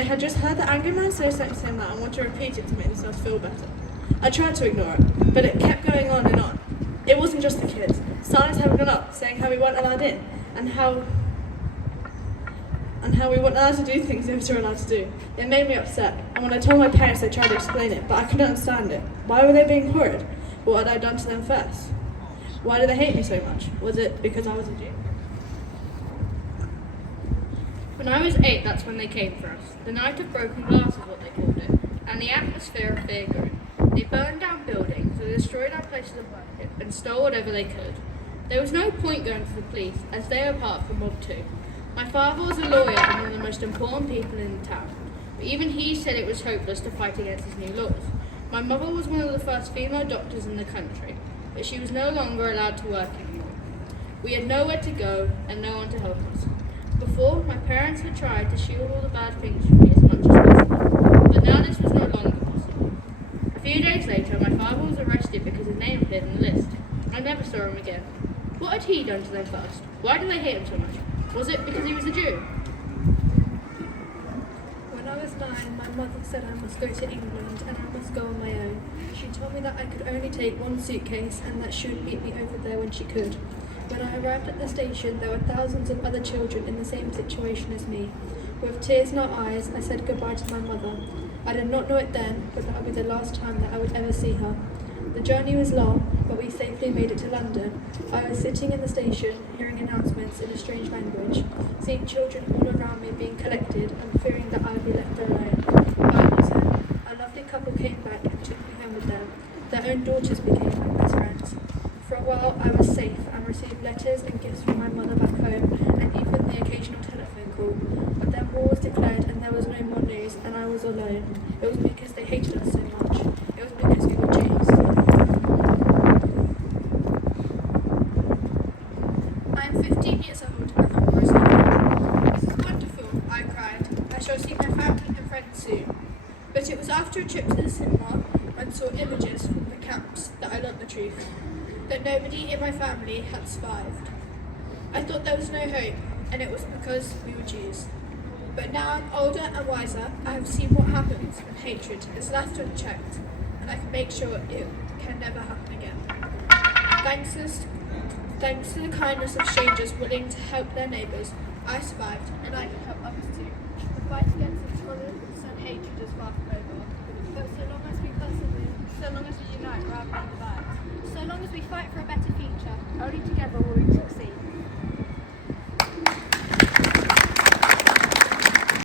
They had just heard the angry man say something similar and wanted to repeat it to make themselves feel better. I tried to ignore it, but it kept going on and on. It wasn't just the kids. Signs had gone up saying how we weren't allowed in, and how we weren't allowed to do things we were allowed to do. It made me upset, and when I told my parents, they tried to explain it, but I couldn't understand it. Why were they being horrid? What had I done to them first? Why did they hate me so much? Was it because I was a Jew? When I was 8, that's when they came for us. The night of broken glass is what they called it, and the atmosphere of fear grew. They burned down buildings, they destroyed our places of worship, and stole whatever they could. There was no point going to the police, as they were part of Mob 2. My father was a lawyer and one of the most important people in the town, but even he said it was hopeless to fight against his new laws. My mother was one of the first female doctors in the country, but she was no longer allowed to work anymore. We had nowhere to go and no one to help us. Before, my parents had tried to shield all the bad things from me as much as possible, but now this was no longer possible. A few days later, my father was arrested because his name appeared on the list. I never saw him again. What had he done to them first? Why did they hate him so much? Was it because he was a Jew? When I was 9, my mother said I must go to England and I must go on my own. She told me that I could only take one suitcase and that she would meet me over there when she could. When I arrived at the station, there were thousands of other children in the same situation as me. With tears in our eyes, I said goodbye to my mother. I did not know it then, but that would be the last time that I would ever see her. The journey was long, but we safely made it to London. I was sitting in the station, hearing announcements in a strange language, seeing children all around me being collected and fearing that I would be left alone. Finally, a lovely couple came back and took me home with them. Their own daughters became my best friends. For a while I was safe and received letters and gifts from my mother back home, and even the occasional telephone call. But then war was declared and there was no more news, and I was alone. It was because they hated us so much. It was because we were Jews. I am 15 years old and hunger is gone. This is wonderful, I cried. I shall see my family and friends soon. But it was after a trip to the cinema and saw images from the camps that I learnt the truth. That nobody in my family had survived. I thought there was no hope, and it was because we were Jews. But now I'm older and wiser, I have seen what happens when hatred is left unchecked, and I can make sure it can never happen again. Thanks to the kindness of strangers willing to help their neighbours, I survived, and I can help others too. The fight against intolerance and hatred is far from over, but so long as we persevere, so long as we unite rather than divide, so long as we fight for a better future, only together will we